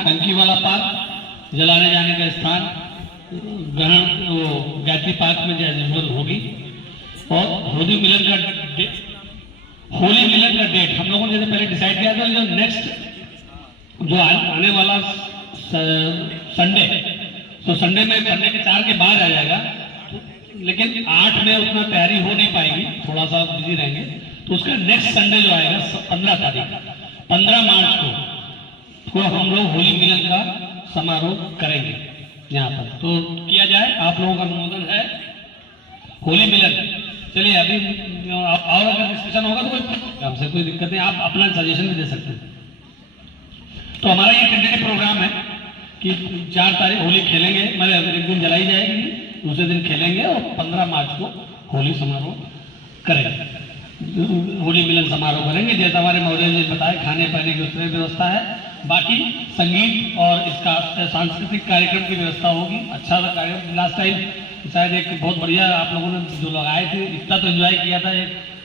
टंकी वाला पार्क, जलाने जाने का स्थान ग्रहण वो गायत्री पार्क में जरूर होगी। और होली मिलन का डेट हम लोगों ने जैसे पहले डिसाइड किया था, जो नेक्स्ट जो आने वाला संडे, तो संडे में संडे के 4 के बाद आ जाएगा, लेकिन 8 में उतना तैयारी हो नहीं पाएगी, थोड़ा सा बिजी रहेंगे। तो उसका नेक्स्ट संडे जो आएगा 15 तारीख 15 मार्च को हम लोग होली मिलन का समारोह करेंगे यहाँ पर। तो किया जाए, आप लोगों का अनुमोदन है होली मिलन। चलिए अभी और अगर डिस्कशन होगा तो हमसे कोई दिक्कत नहीं, आप अपना सजेशन भी दे सकते हैं। तो हमारा ये टेंटेटिव प्रोग्राम है कि 4 तारीख होली खेलेंगे, मतलब एक दिन जलाई जाएगी, दूसरे दिन खेलेंगे और 15 मार्च को होली समारोह करेंगे, होली मिलन समारोह करेंगे। जैसे हमारे महोदय जी बताए, खाने पीने की उसमें व्यवस्था है, बाकी संगीत और इसका सांस्कृतिक कार्यक्रम की व्यवस्था होगी। अच्छा सा कार्यक्रम, लास्ट टाइम शायद एक बहुत बढ़िया आप लोगों ने जो लगाए थे, इतना तो एंजॉय किया था।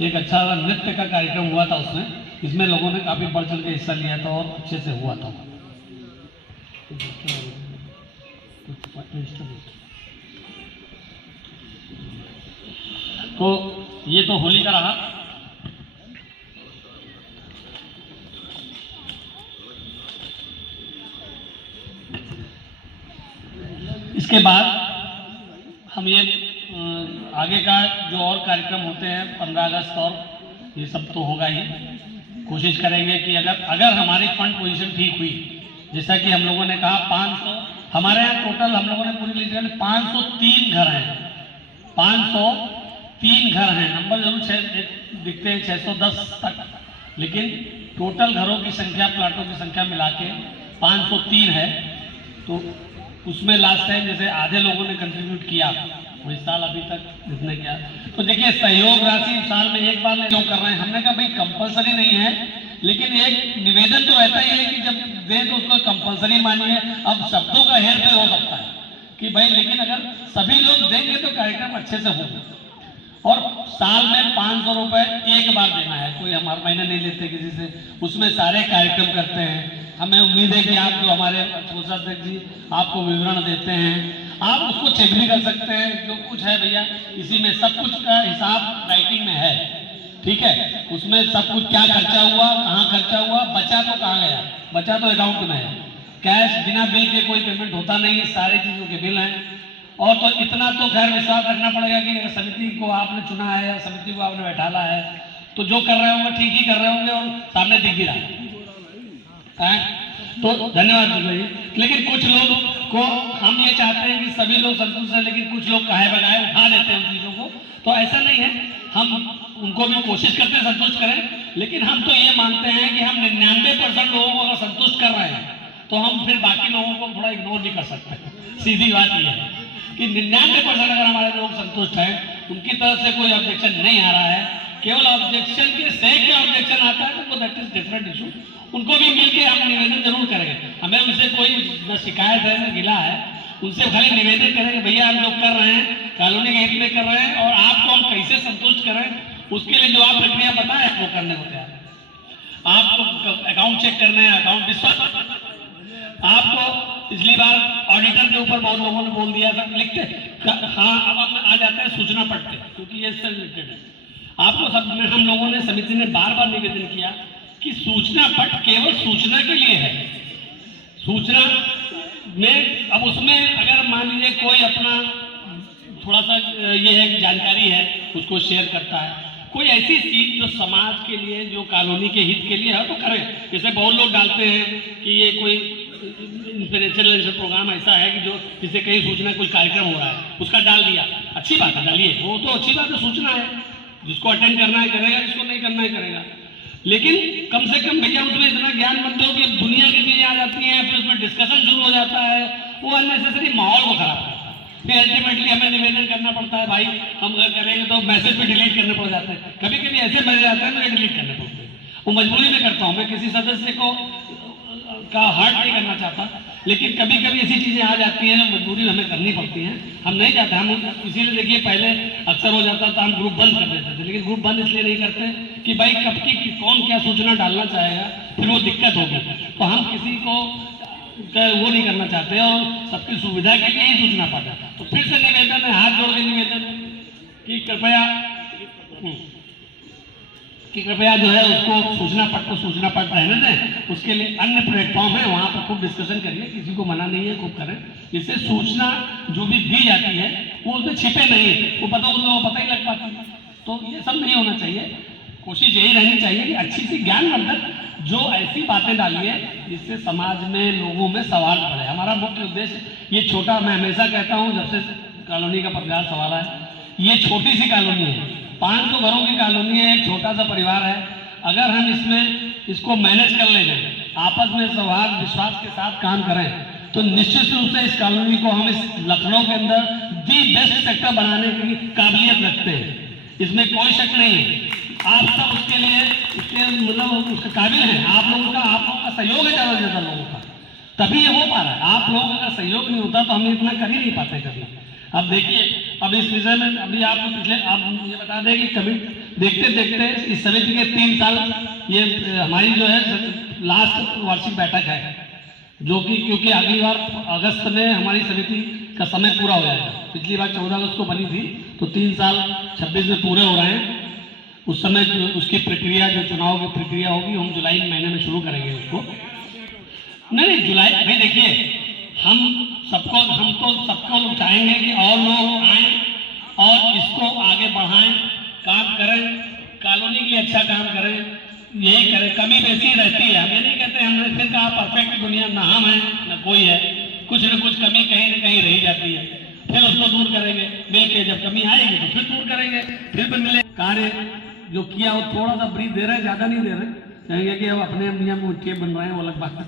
एक अच्छा सा नृत्य का कार्यक्रम हुआ था उसमें, इसमें लोगों ने काफी बढ़ चढ़ के हिस्सा लिया था और अच्छे से हुआ था। तो ये तो होली का रहा। इसके बाद हम ये आगे का जो और कार्यक्रम होते हैं 15 अगस्त और ये सब तो होगा ही। कोशिश करेंगे कि अगर हमारी फंड पोजीशन ठीक हुई, जैसा कि हम लोगों ने कहा 500 हमारे यहाँ टोटल हम लोगों ने पूरी लिस्ट में 503 घर हैं, 503 घर हैं। नंबर जरूर दिखते हैं 610 तक, लेकिन टोटल घरों की संख्या, प्लाटों की संख्या मिला के 503 है। तो उसमें लास्ट टाइम जैसे आधे लोगों ने कंट्रीब्यूट किया, और इस साल अभी तक जितने किया, तो देखिए सहयोग राशि साल में एक बार क्यों कर रहे हैं। हमने कहा भाई कंपलसरी नहीं है, लेकिन एक निवेदन तो रहता ही है कि जब दें तो उसको कंपलसरी मानिए। अब शब्दों का हेर फेर हो सकता है कि भाई, लेकिन अगर सभी लोग देंगे तो कार्यक्रम अच्छे से होगा। और साल में 500 रुपए एक बार देना है, कोई हम हर महीने नहीं लेते किसी से, उसमें सारे कार्यक्रम करते हैं। हमें उम्मीद है कि आप जो हमारे कोषाध्यक्ष जी आपको विवरण देते हैं, आप उसको चेक भी कर सकते हैं। जो कुछ है भैया इसी में सब कुछ का हिसाब राइटिंग में है, ठीक है। उसमें सब कुछ क्या खर्चा हुआ, कहाँ खर्चा हुआ, बचा तो कहाँ गया, बचा तो अकाउंट में है। कैश बिना बिल के कोई पेमेंट होता नहीं है, सारी चीजों के बिल हैं। और तो इतना तो खैर विश्वास रखना पड़ेगा कि समिति को आपने चुना है, समिति को आपने बैठाला है, तो जो कर रहे होंगे ठीक ही कर रहे होंगे और सामने दिख भी रहा है। तो धन्यवाद भाई। लेकिन कुछ लोग को हम ये चाहते हैं कि सभी लोग संतुष्ट हैं, लेकिन कुछ लोग काहे बगाए उठा देते हैं उन चीजों को। तो ऐसा नहीं है, हम उनको भी कोशिश करते हैं संतुष्ट करें, लेकिन हम तो ये मानते हैं कि हम 99% लोगों को अगर संतुष्ट कर रहे हैं तो हम फिर बाकी लोगों को थोड़ा इग्नोर भी कर सकते हैं। सीधी बात यह है कि 99% अगर हमारे लोग संतुष्ट हैं, उनकी तरफ से कोई ऑब्जेक्शन नहीं आ रहा है, केवल ऑब्जेक्शन के सेक के ऑब्जेक्शन आता है तो दैट इज डिफरेंट इशू। उनको भी मिलकर हम निवेदन जरूर करेंगे। हमें उनसे कोई न शिकायत है न गिला है, उनसे खाली निवेदन करेंगे भैया हम लोग कर रहे हैं, कॉलोनी के हित में कर रहे हैं, और आपको हम कैसे संतुष्ट करें उसके लिए जो आप प्रक्रिया बताएं वो करने को तैयार है। आपको अकाउंट चेक करना है, अकाउंट विश्वास आपको पिछली बार ऑडिटर के ऊपर बहुत लोगों ने बोल दिया था, लिखते हाँ अब हम आ जाते हैं सूचना पट पे, क्योंकि ये इससे रिलेटेड है। आपको सब हम लोगों ने समिति ने बार बार निवेदन किया कि सूचना पट केवल सूचना के लिए है। सूचना में अब उसमें अगर मान लीजिए कोई अपना थोड़ा सा ये है जानकारी है उसको शेयर करता है, कोई ऐसी चीज जो समाज के लिए, जो कॉलोनी के हित के लिए है तो करें। जैसे बहुत लोग डालते हैं कि ये कोई इंस्पिरेशनल प्रोग्राम ऐसा है कि जो जिससे कहीं सूचना कोई कार्यक्रम हो रहा है उसका डाल दिया, अच्छी बात है डालिए, वो तो अच्छी बात है, सूचना है, जिसको अटेंड करना है करेगा, जिसको नहीं करना है करेगा। लेकिन कम से कम भैया उसमें इतना ज्ञान मत दो कि दुनिया की चीजें आ जाती हैं, फिर उसमें डिस्कशन शुरू हो जाता है, वो अननेसेसरी माहौल को खराब करता है। फिर अल्टीमेटली हमें निवेदन करना पड़ता है, भाई हम अगर करेंगे तो मैसेज भी डिलीट करने पड़ जाते हैं। कभी कभी ऐसे मैसेज आते हैं तो डिलीट करने पड़ते हैं, वो मजबूरी में करता हूँ, मैं किसी सदस्य को का हर्ट नहीं करना चाहता, लेकिन कभी कभी ऐसी चीजें आ जाती हैं जो मजबूरी हमें करनी पड़ती हैं। हम नहीं चाहते, हम इसीलिए देखिए पहले अक्सर हो जाता था हम ग्रुप बंद कर देते थे, लेकिन ग्रुप बंद इसलिए नहीं करते कि भाई कब की कौन क्या सूचना डालना चाहेगा, फिर वो दिक्कत होगी। तो हम किसी को वो नहीं करना चाहते और सबकी सुविधा के लिए ही सूचना पट है। तो फिर से निवेदन है, हाथ जोड़ के निवेदन कि कृपया जो है उसको सूचना पट को सूचना पट रहने दें। उसके लिए अन्य प्लेटफॉर्म है, वहाँ पर खूब डिस्कशन करिए, किसी को मना नहीं है, खूब करें। इससे सूचना जो भी दी जाती है वो उसमें छिपे नहीं, वो पता ही लग पाता है। तो ये सब नहीं होना चाहिए। कोशिश यही रहनी चाहिए कि अच्छी सी ज्ञानवर्धक जो ऐसी बातें डालिए जिससे समाज में लोगों में सवाल पड़े। हमारा मुख्य उद्देश्य ये छोटा, मैं हमेशा कहता हूँ जब से कॉलोनी का प्रचार सवाल है, ये छोटी सी कॉलोनी है, 500 घरों की कॉलोनी है, एक छोटा सा परिवार है। अगर हम इसको मैनेज कर ले जाए, आपस में सौहार्द विश्वास के साथ काम करें, तो निश्चित रूप से इस कॉलोनी को हम इस लखनऊ के अंदर दी बेस्ट सेक्टर बनाने की काबिलियत रखते हैं, इसमें कोई शक नहीं है। आप सब उसके लिए मतलब उसके काबिल हैं। आप लोगों का सहयोग है ज़्यादा से ज़्यादा लोगों का, तभी ये हो पा रहा है। आप लोगों का सहयोग नहीं होता तो हम इतना कर ही नहीं पाते कभी। अब देखिए, अब इस विषय में अभी आपको आप ये बता दें कि कभी देखते देखते इस समिति के 3 साल, ये हमारी जो है लास्ट वार्षिक बैठक है, जो कि क्योंकि अगली बार अगस्त में हमारी समिति का समय पूरा हो जाएगा। पिछली बार 14 अगस्त को बनी थी, तो 3 साल 26 में पूरे हो रहे हैं। उस समय उसकी प्रक्रिया, जो चुनाव की प्रक्रिया होगी, हम जुलाई महीने में शुरू करेंगे उसको। नहीं जुलाई, भाई देखिए, हम तो सबको लोग चाहेंगे कि और लोग आए और इसको आगे बढ़ाएं, काम करें, कॉलोनी के लिए अच्छा काम करें, यही करें। कमी बेसी रहती है, हम ये नहीं कहते हमने फिर कहा परफेक्ट दुनिया ना हम है ना कोई है, कुछ न कुछ कमी कहीं न कहीं रही जाती है, फिर उसको दूर करेंगे मिलके। जब कमी आएगी तो फिर दूर करेंगे, फिर मिले। कार्य जो किया वो थोड़ा सा ब्रीफ दे रहे हैं, ज़्यादा नहीं दे रहे, कहेंगे कि अब अपने नियम उठे बन रहे हैं, वो अलग बात है,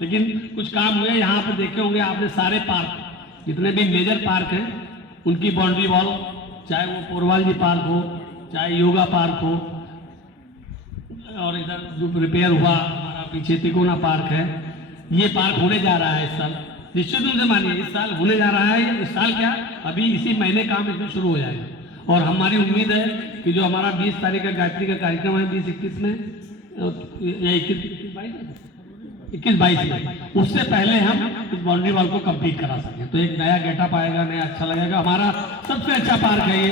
लेकिन कुछ काम हुए। यहाँ पे देखे होंगे आपने सारे पार्क, जितने भी मेजर पार्क हैं, उनकी बाउंड्री वॉल, चाहे वो पोरवाल जी पार्क हो, चाहे योगा पार्क हो, और इधर जो रिपेयर हुआ हमारा पीछे तिकोना पार्क है, ये पार्क होने जा रहा है इस साल। निश्चित रूप से मानिए इस साल होने जा रहा है। इस साल क्या, अभी इसी महीने काम इसमें शुरू हो जाएगा। और हमारी उम्मीद है कि जो हमारा 20 तारीख का गायत्री का कार्यक्रम है, 20-21 में या 21-22 में, उससे पहले हम इस बाउंड्री वॉल को कंप्लीट करा सकें, तो एक नया गेटअप आएगा, नया अच्छा लगेगा। हमारा सबसे अच्छा पार्क है ये,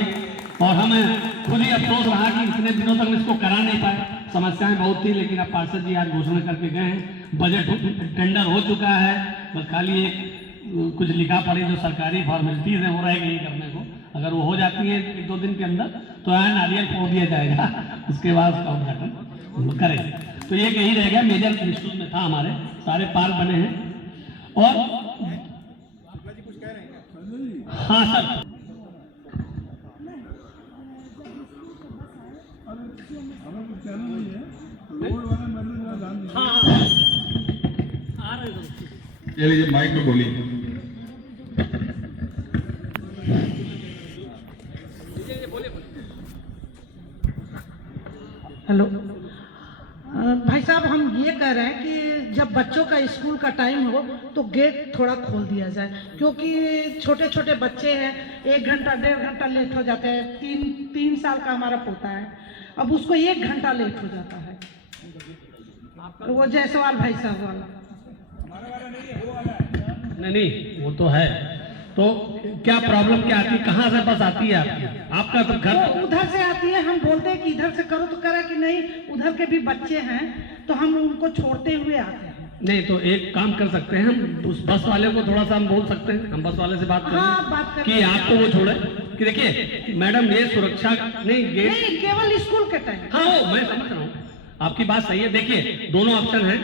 और हमें खुद ही अफसोस रहा कि इतने दिनों तक इसको करा नहीं पाए, समस्याएं बहुत थी। लेकिन अब पार्षद जी आज घोषणा करके गए हैं, बजट टेंडर हो चुका है, बस खाली एक कुछ लिखा पड़ी जो सरकारी फॉर्मेलिटीज है वो रहेगी करने को। अगर वो हो जाती है 1-2 दिन के अंदर, तो यहाँ नारियल फोड़ दिया जाएगा, उसके बाद उसका उद्घाटन करेंगे। तो ये यही रहेगा, मेजर इंस्टीट्यूट में था हमारे, सारे पार्क बने हैं। और हाँ सर, चलिए माइक में बोलिए। हेलो भाई साहब, हम ये कह रहे हैं कि जब बच्चों का स्कूल का टाइम हो तो गेट थोड़ा खोल दिया जाए, क्योंकि छोटे छोटे बच्चे हैं, 1 घंटा 1.5 घंटा लेट हो जाते हैं। 3 साल का हमारा पोता है, अब उसको 1 घंटा लेट हो जाता है। वो जायसवाल भाई साहब वाला नहीं वो तो है। तो क्या प्रॉब्लम क्या आती है, कहाँ से बस आती है आपकी? आपका तो घर तो उधर से आती है, हम बोलते हैं कि इधर से करो, तो करे कि नहीं, उधर के भी बच्चे हैं तो हम उनको छोड़ते हुए आते हैं। नहीं तो एक काम कर सकते हैं, हम उस बस वाले को थोड़ा सा हम बोल सकते हैं, हम बस वाले से बात करें, हाँ, बात करें कि आपको वो छोड़े कि देखिए मैडम ये सुरक्षा नहीं, गेट नहीं, केवल स्कूल के टाइम। हाँ मैं समझ रहा हूँ, आपकी बात सही है। देखिए दोनों ऑप्शन है,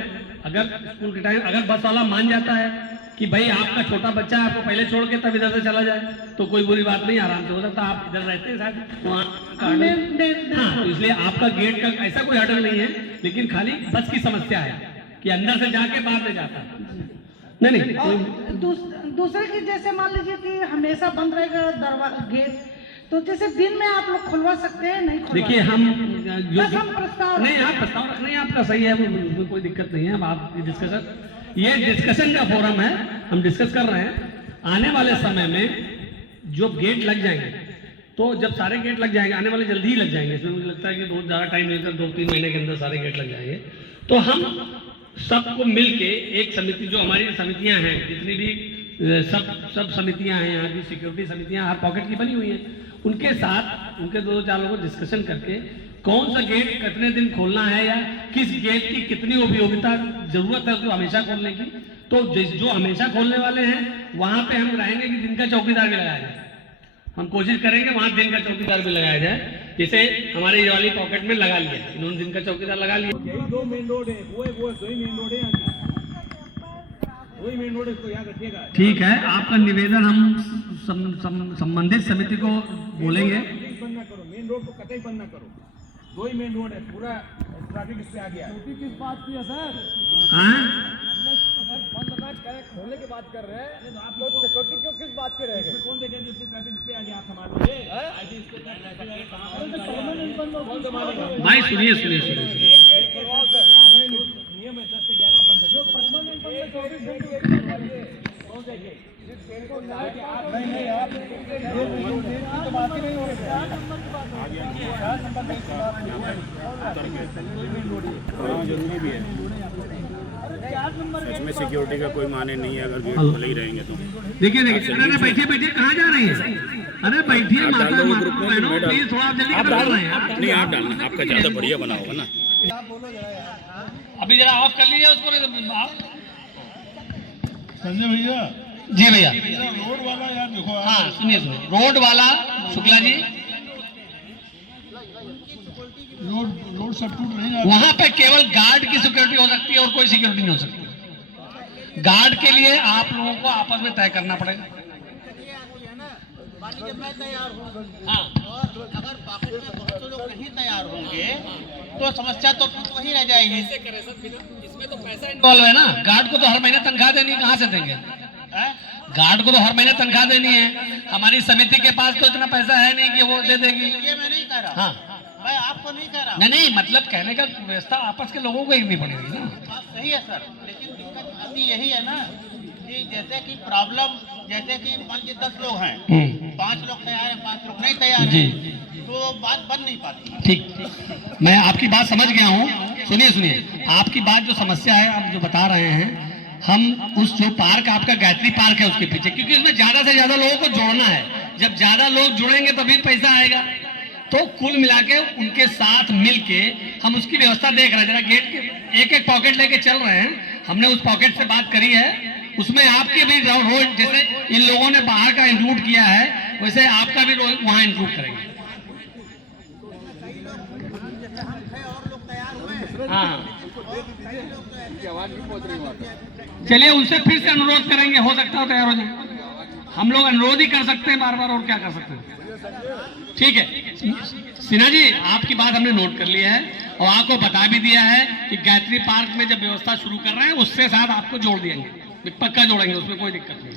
अगर स्कूल के टाइम अगर बस वाला मान जाता है कि भाई आपका छोटा बच्चा है, आपको पहले छोड़ के तब इधर से चला जाए, तो कोई बुरी बात नहीं, आराम से हो सकता है। आप इधर रहते हैं शायद वहाँ, हाँ, तो इसलिए आपका गेट का ऐसा कोई हर्डल नहीं है, लेकिन खाली बस की समस्या है कि अंदर से जाके बाहर में जाता है। नहीं दूसरे की जैसे मान लीजिए कि हमेशा बंद रहेगा दरवाजा गेट, तो जैसे दिन में आप लोग खुलवा सकते हैं, नहीं खुलवा। देखिए हम प्रस्ताव नहीं, आप प्रस्ताव रख रहे हैं, आपका सही है, वो कोई दिक्कत नहीं है। आप ये डिस्कशन का फोरम है, हम डिस्कस कर रहे हैं। आने वाले समय में जो गेट लग जाएंगे, तो जब सारे गेट लग जाएंगे, आने वाले जल्दी ही लग जाएंगे, इसमें मुझे लगता है कि बहुत ज़्यादा टाइम नहीं, 2-3 महीने के अंदर सारे गेट लग जाएंगे, तो हम सबको मिलके एक समिति, जो हमारी समितियां हैं जितनी भी सब समितियां हैं यहाँ की, सिक्योरिटी समितियां हर पॉकेट की बनी हुई हैं, उनके साथ उनके 2-4 लोगों को डिस्कशन करके कौन सा गेट कितने दिन खोलना है या किस गेट की कितनी उपयोगिता जरूरत है उसको हमेशा खोलने की, तो जो हमेशा खोलने वाले हैं वहां पे हम रहेंगे कि दिन का चौकीदार भी लगाया जाए। हम कोशिश करेंगे वहां दिन का चौकीदार भी लगाया जाए, जैसे हमारे ये वाली पॉकेट में लगा लिया, इन्होंने दिन का चौकीदार लगा लिया। यही 2 मेन रोड है, वो दो ही मेन रोड है यहाँ की, वही मेन रोड है, इसको याद रखिएगा। ठीक है, आपका निवेदन हम संबंधित समिति को बोलेंगे। बंद ना करो, मेन रोड को कतई बंद ना करो, 2 ही मेन रोड है, पूरा ट्रैफिक इस पे आ गया। किस बात की है सर? बंद ना करे, खोलने की बात कर रहे हैं, तो आप लोग सिक्योरिटी क्यों किस बात के रह गए? कौन देखेंगे जिससे ट्रैफिक पे आ गया, आप संभाल लोगे? भाई सुनिए, नियम है 10 से 11 बंद है, जो परमानेंट बंद है 24 घंटे कौन देखे? नहीं आप तो बात ही नहीं हो रही है, जरूरी भी है इसमें सिक्योरिटी का कोई माने नहीं है, अगर गेट खुले ही रहेंगे तो। देखिए अरे बैठिए कहाँ जा रही है? अरे बैठिए माता बहनों, प्लीज थोड़ा जल्दी कर रहे हैं। नहीं आप डालना, आपका ज्यादा बढ़िया बना होगा ना। अभी जरा ऑफ कर लीजिए उसको। संजय भैया, जी भैया, रोड वाला यार देखो, हाँ सुनिए, रोड वाला शुक्ला जी, रोड सब टूट नहीं जाता। वहां पे केवल गार्ड की सिक्योरिटी हो सकती है और कोई सिक्योरिटी नहीं हो सकती। गार्ड के लिए आप लोगों को आपस में तय करना पड़ेगा। मैं तैयार हूँ, हाँ, और अगर बाकी में बहुत से लोग नहीं तैयार होंगे तो समस्या तो वही रह जाएगी। इसमें तो पैसा इन्वॉल्व है ना। गार्ड को तो हर महीने तनख्वाह देनी है, कहाँ से देंगे? गार्ड को तो हर महीने तनख्वाह देनी है। हमारी समिति के पास तो इतना पैसा है नहीं कि वो दे देगी। ये मैं नहीं कह रहा, हाँ, मैं आपको नहीं कह रहा। नहीं, मतलब कहने का व्यवस्था आपस के लोगों को ही पड़ेगी ना। बात सही है सर, लेकिन दिक्कत अभी यही है ना कि जैसे कि प्रॉब्लम, जैसे कि मान लीजिए 10 लोग हैं, 5 लोग तैयार हैं, 5 लोग नहीं तैयार हैं, तो बात बन नहीं पाती। ठीक, मैं आपकी बात समझ गया हूँ। सुनिए, आपकी बात जो समस्या है आप जो बता रहे हैं, हम उस जो पार्क आपका गायत्री पार्क है उसके पीछे, क्योंकि उसमें ज्यादा से ज्यादा लोगों को जोड़ना है। जब ज्यादा लोग जुड़ेंगे तभी पैसा आएगा। तो कुल मिला के उनके साथ मिलके हम उसकी व्यवस्था देख रहे हैं। जरा गेट के एक पॉकेट लेके चल रहे हैं, हमने उस पॉकेट से बात करी है, उसमें आपके भी रोज जैसे इन लोगों ने बाहर का इंक्लूड किया है, वैसे आपका भी रोज वहाँ इंक्लूड करेंगे। हाँ, चलिए उनसे फिर से अनुरोध करेंगे, हो सकता है तैयार हो जाए। हम लोग अनुरोध ही कर सकते हैं बार बार, और क्या कर सकते हैं। ठीक है सिन्हा जी, आपकी बात हमने नोट कर लिया है और आपको बता भी दिया है कि गायत्री पार्क में जब व्यवस्था शुरू कर रहे हैं उससे साथ आपको जोड़ देंगे, पक्का जोड़ेंगे, उसमें कोई दिक्कत नहीं।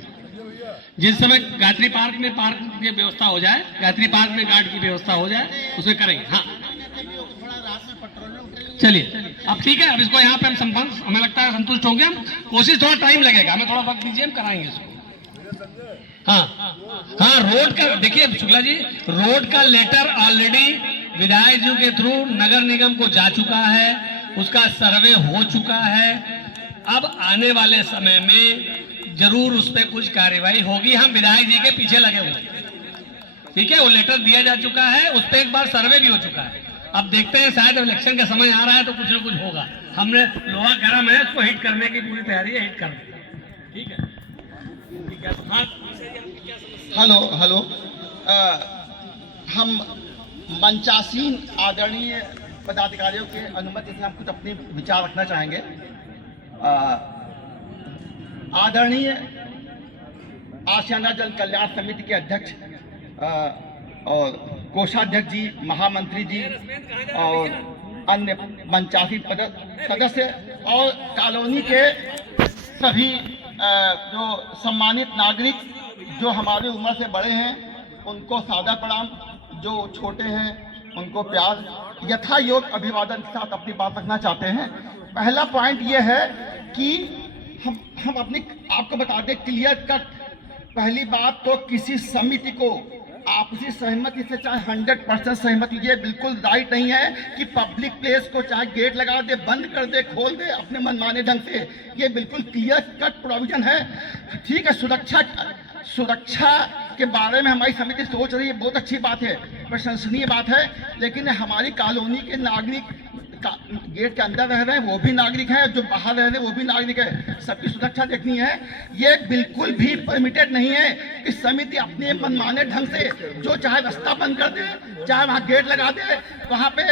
जिस समय गायत्री पार्क में की व्यवस्था हो जाए, गायत्री पार्क में गार्ड की व्यवस्था हो जाए, उसमें करेंगे। हाँ चलिए, अब ठीक है, अब इसको यहाँ पे हम संपन्न, हमें लगता है संतुष्ट होंगे हम। कोशिश थोड़ा टाइम लगेगा, हमें थोड़ा वक्त दीजिए, हम कराएंगे इसको। हाँ, रोड का देखिए शुक्ला जी, रोड का लेटर ऑलरेडी विधायक जी के थ्रू नगर निगम को जा चुका है, उसका सर्वे हो चुका है। अब आने वाले समय में जरूर उस पर कुछ कार्यवाही होगी। हम विधायक जी के पीछे लगे हुए हैं, ठीक है। वो लेटर दिया जा चुका है, उस पर एक बार सर्वे भी हो चुका है। अब देखते हैं, शायद इलेक्शन का समय आ रहा है तो कुछ न कुछ होगा। हमने लोहा गर्म है, उसको हिट करने की पूरी तैयारी है, हिट कर देंगे, ठीक है। हेलो, हम मंचासीन आदरणीय पदाधिकारियों के अनुमति से हम कुछ अपने विचार रखना चाहेंगे। आदरणीय आशियाना जल कल्याण समिति के अध्यक्ष और कोषाध्यक्ष जी, महामंत्री जी और अन्य मंचासीन सदस्य और कॉलोनी के सभी जो सम्मानित नागरिक जो हमारी उम्र से बड़े हैं उनको सादर प्रणाम, जो छोटे हैं उनको प्यार यथा योग अभिवादन के साथ अपनी बात रखना चाहते हैं। पहला पॉइंट ये है कि हम अपनी आपको बता दें क्लियर कट, पहली बात तो किसी समिति को आपसी सहमति से, चाहे 100% सहमति, ये बिल्कुल राइट नहीं है कि पब्लिक प्लेस को चाहे गेट लगा दे, बंद कर दे, खोल दे अपने मनमाने ढंग से। ये बिल्कुल क्लियर कट प्रोविजन है। ठीक है, सुरक्षा के बारे में हमारी समिति सोच रही है, बहुत अच्छी बात है, प्रशंसनीय बात है, लेकिन हमारी कॉलोनी के नागरिक गेट के अंदर रह रहे हैं वो भी नागरिक है, जो बाहर रह रहे हैं वो भी नागरिक है, सबकी सुरक्षा देखनी है। ये बिल्कुल भी परमिटेड नहीं है कि समिति अपने मनमाने ढंग से जो चाहे रास्ता बंद कर दे, चाहे वहाँ गेट लगा दे, वहाँ पे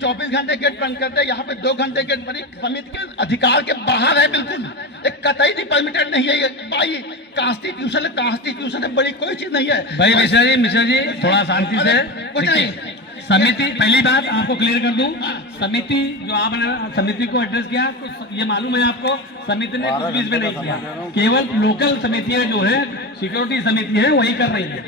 24 घंटे गेट बंद कर दे, यहाँ पे 2 घंटे गेट बंद। समिति के अधिकार के बाहर है, बिल्कुल एक कतई भी परमिटेड नहीं है। भाई कॉन्स्टिट्यूशन है, बड़ी कोई चीज नहीं है भाई। मिश्रा जी थोड़ा शांति से। कुछ नहीं, समिति, पहली बात आपको क्लियर कर दूं, समिति जो आपने समिति को एड्रेस किया तो ये मालूम है आपको, समिति ने कुछ बीच में नहीं किया, केवल लोकल समितियां जो है, सिक्योरिटी समिति है, वही कर रही है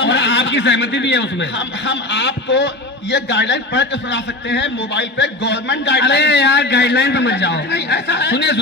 और आपकी सहमति भी है उसमें। हम आपको ये गाइडलाइन पढ़ के सुना सकते हैं मोबाइल पे, गवर्नमेंट गाइडलाइन। अरे यार गाइडलाइन पे मत जाओ, नहीं, ऐसा है। सुनिए